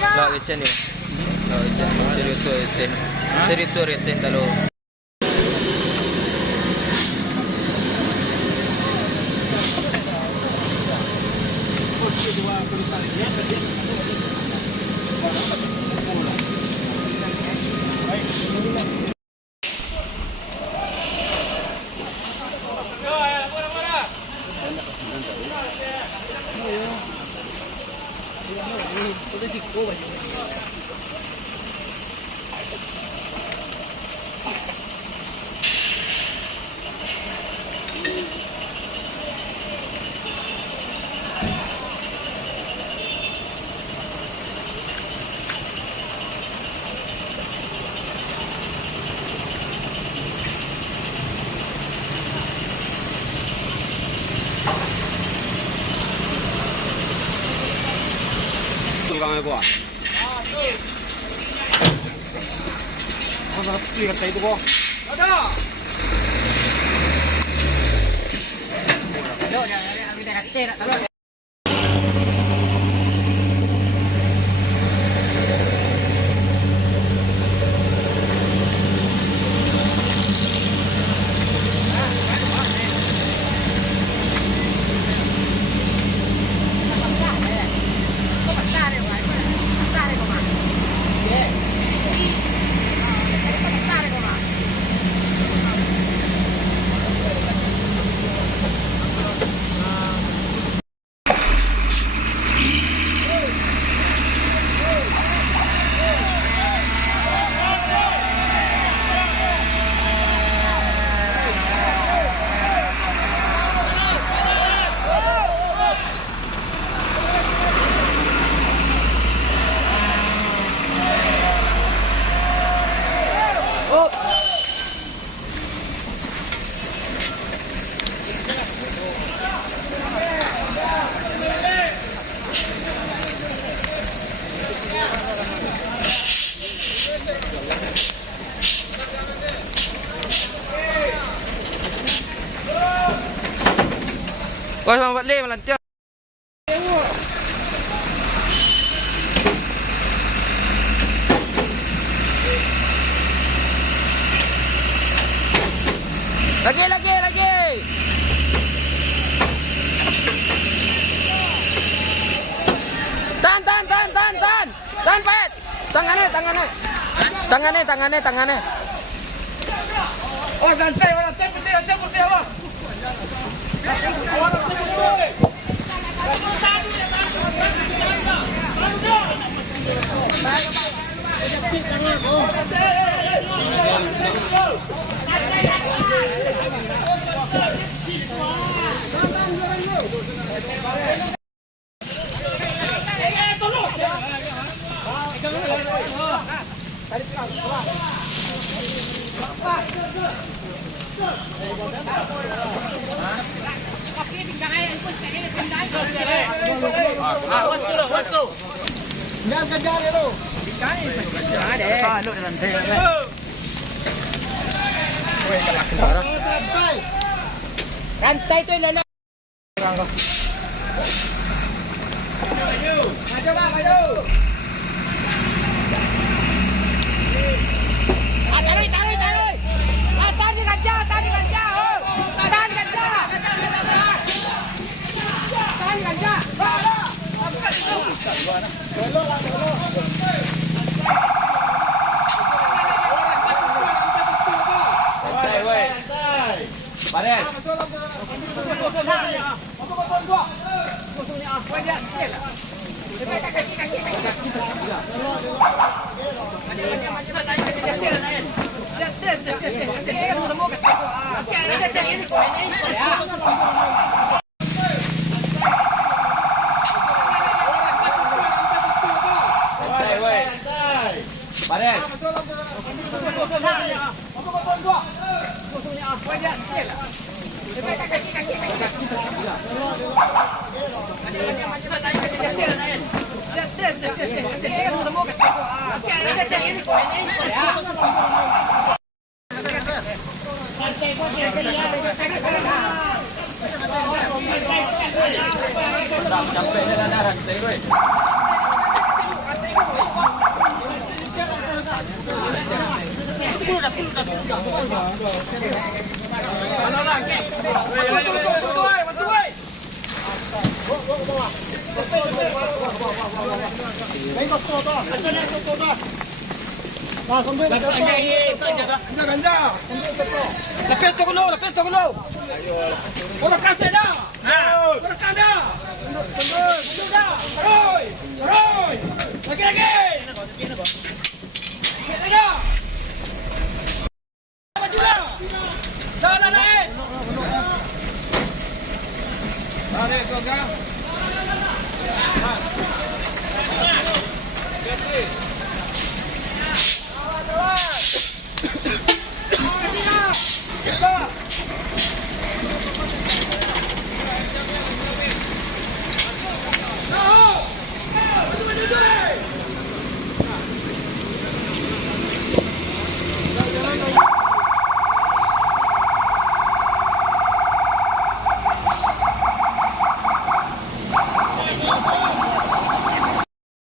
Lawak Richard ni. Lawak Richard ni serius tu reten kalau刚才过。我操，这个贼多。老赵。Wah, sama Pak Le melancar. Lagi. Tahan, Pet. Tangannya. Oh, santai, orang putih apa? Oke, tinggal aja ikut kayak ini. tu. Jangan kejar dia tu. Ikan ni. Ada. Palut dalam teh. Woi, kelak darah. Rantai tu lelah. Maju bang, maju. Tarik. Tarik gajah. Tarik gajah. Santai, woi. Badan. Santai, woi. Badan. Sampai dah darah kita, woi. Lepis tu dulu. Oh, lekas dah. Lekas dah. Tunggu dah. Roy. Lagi. Dah. Majulah. Dah naik. Tarik tu kan.